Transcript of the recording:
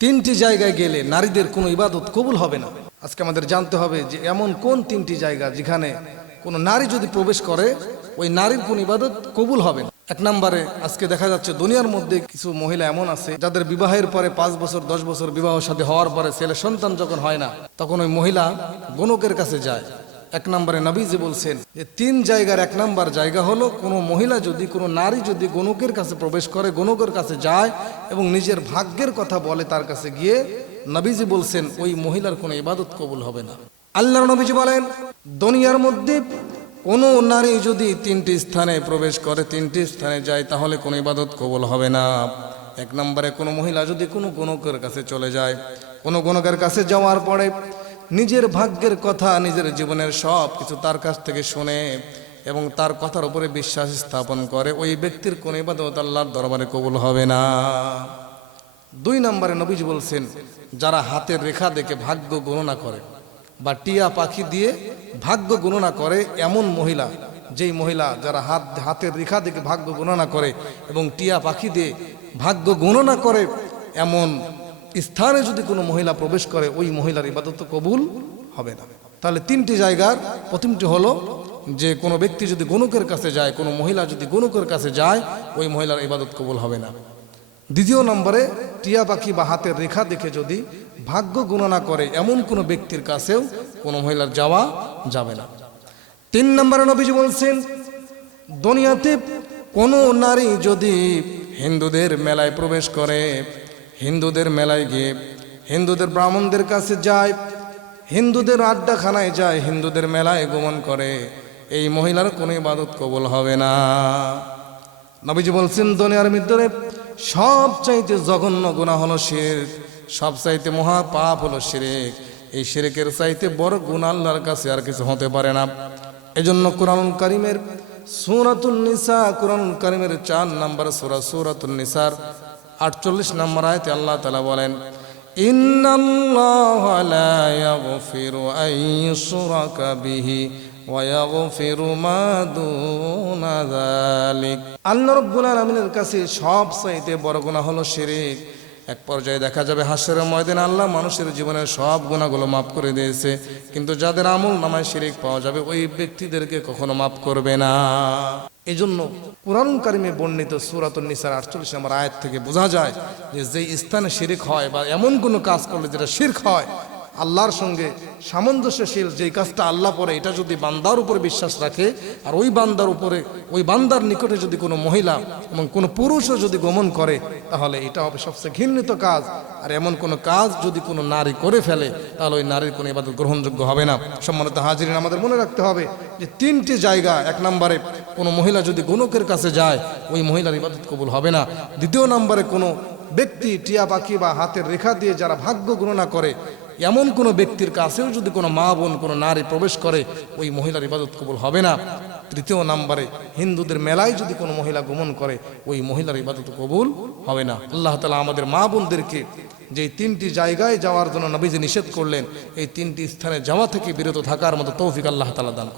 তিনটি জায়গায় গেলে নারীদের কোনো ইবাদত কবুল হবে না। আজকে আমাদের জানতে হবে যে এমন কোন তিনটি জায়গা যেখানে কোনো নারী যদি প্রবেশ করে, ওই নারীর কোন ইবাদত কবুল হবে না। এক নম্বরে আজকে দেখা যাচ্ছে দুনিয়ার মধ্যে কিছু মহিলা এমন আছে, যাদের বিবাহের পরে পাঁচ বছর, দশ বছর বিবাহ সাথে হওয়ার পরে ছেলে সন্তান যখন হয় না, তখন ওই মহিলা গণকের কাছে যায়। এক নম্বরে নবীজি বলছেন যে, তিন জায়গার এক নম্বর জায়গা হলো, কোনো মহিলা যদি, কোনো নারী যদি গণকের কাছে প্রবেশ করে গণকের কাছে যায় এবং নিজের ভাগ্যের কথা বলে তার কাছে গিয়ে নবীজি বলছেন, ওই মহিলার কোনো ইবাদত কবুল হবে না। আল্লাহ নবীজি বলেন, দুনিয়ার মধ্যে কোনো নারী যদি তিনটি স্থানে প্রবেশ করে, তিনটি স্থানে যায়, তাহলে কোনো ইবাদত কবুল হবে না। এক নম্বরে কোনো মহিলা যদি কোনো গণকের কাছে চলে যায়, কোনো গণকের কাছে যাওয়ার পরে নিজের ভাগ্যের কথা, নিজের জীবনের সব কিছু তার কাছ থেকে শুনে এবং তার কথার উপরে বিশ্বাস স্থাপন করে, ওই ব্যক্তির কোনো ইবাদত আল্লাহর দরবারে কবুল হবে না। দুই নম্বরে নবীজ বলছেন, যারা হাতের রেখা দেখে ভাগ্য গণনা করে বা টিয়া পাখি দিয়ে ভাগ্য গণনা করে, এমন মহিলা, যেই মহিলা যারা হাত, হাতের রেখা দেখে ভাগ্য গণনা করে এবং টিয়া পাখি দিয়ে ভাগ্য গণনা করে, এমন স্থানে যদি কোনো মহিলা প্রবেশ করে, ওই মহিলার ইবাদত কবুল হবে না। তাহলে তিনটি জায়গার প্রথমটি হলো যে, কোনো ব্যক্তি যদি গণকের কাছে যায়, কোনো মহিলা যদি গণকের কাছে যায়, ওই মহিলার ইবাদত কবুল হবে না। দ্বিতীয় নম্বরে, টিয়া পাখি বা হাতের রেখা দেখে যদি ভাগ্য গণনা করে, এমন কোনো ব্যক্তির কাছেও কোনো মহিলার যাওয়া যাবে না। তিন নম্বরে নবীজি বলছেন, দুনিয়াতে কোনো নারী যদি হিন্দুদের মেলায় প্রবেশ করে হিন্দুদের মেলায় গিয়ে হিন্দুদের ব্রাহ্মণদের কাছে যায়, হিন্দুদের আড্ডাখানায় যায়, হিন্দুদের মেলায় গমন করে। এই মহিলার কোনো ইবাদত কবল হবে না। নবীজি বলছেন, দুনিয়ার ভিতরে সব চাইতে জঘন্য গুণা হলো শিরক সব চাইতে মহা পাপ হলো শিরেক। এই শিরেকের চাইতে বড় গুণ আল্লাহর কাছে আর কিছু হতে পারে না। এজন্য কোরআন কারিমের সুরাতুল নিসা কোরআন কারিমের চার নাম্বার সুরা সুরাতুল নিসার আটচল্লিশ নম্বর আয়তে আল্লাহ তালা বলেন ইন্নাল্লাহ লা ইয়াগফিরু আন ইউশরাকা বিহি ويغفر ما دون ذلك আল্লাহ রব্বুল আলামিনের কাছে সব চাইতে বড় গুনাহ হলো শিরিক এক পর্যায়ে দেখা যাবে হাসরের ময়দানে আল্লাহ মানুষের জীবনের সব গুণাগুলো মাফ করে দিয়েছে কিন্তু যাদের আমল নামায় শিরিক পাওয়া যাবে ওই ব্যক্তিদেরকে কখনো মাফ করবে না এই জন্য কোরআন কারিমে বর্ণিত সুরাত নিসার আটচল্লিশ নম্বর আয়াত থেকে বোঝা যায় যে যেই স্থানে শিরিক হয় বা এমন কোনো কাজ করলে যেটা শির্ক হয় আল্লাহর সঙ্গে সামঞ্জস্যশীল যেই কাজটা আল্লাহ পরে এটা যদি বান্দার উপরে বিশ্বাস রাখে, আর ওই বান্দার উপরে, ওই বান্দার নিকটে যদি কোনো মহিলা এবং কোনো পুরুষও যদি গমন করে, তাহলে এটা হবে সবচেয়ে ঘৃণিত কাজ। আর এমন কোনো কাজ যদি কোনো নারী করে ফেলে, তাহলে ওই নারীর কোনো ইবাদত গ্রহণযোগ্য হবে না। সম্মানিত হাজিরিন, আমাদের মনে রাখতে হবে যে তিনটি জায়গা, এক নম্বরে কোনো মহিলা যদি গণকের কাছে যায়, ওই মহিলার ইবাদত কবুল হবে না। দ্বিতীয় নম্বরে কোনো ব্যক্তি টিয়া পাখি বা হাতের রেখা দিয়ে যারা ভাগ্য গণনা করে এমন কোনো ব্যক্তির কাছেও যদি কোনো মা বোন, কোনো নারী প্রবেশ করে, ওই মহিলার ইবাদত কবুল হবে না তৃতীয় নাম্বারে, হিন্দুদের মেলায় যদি কোনো মহিলা গমন করে, ওই মহিলার ইবাদত কবুল হবে না আল্লাহ তালা আমাদের মা বোনদেরকে যে তিনটি জায়গায় যাওয়ার জন্য নবীজি নিষেধ করলেন, এই তিনটি স্থানে যাওয়া থেকে বিরত থাকার মতো তৌফিক আল্লাহ তালা দান।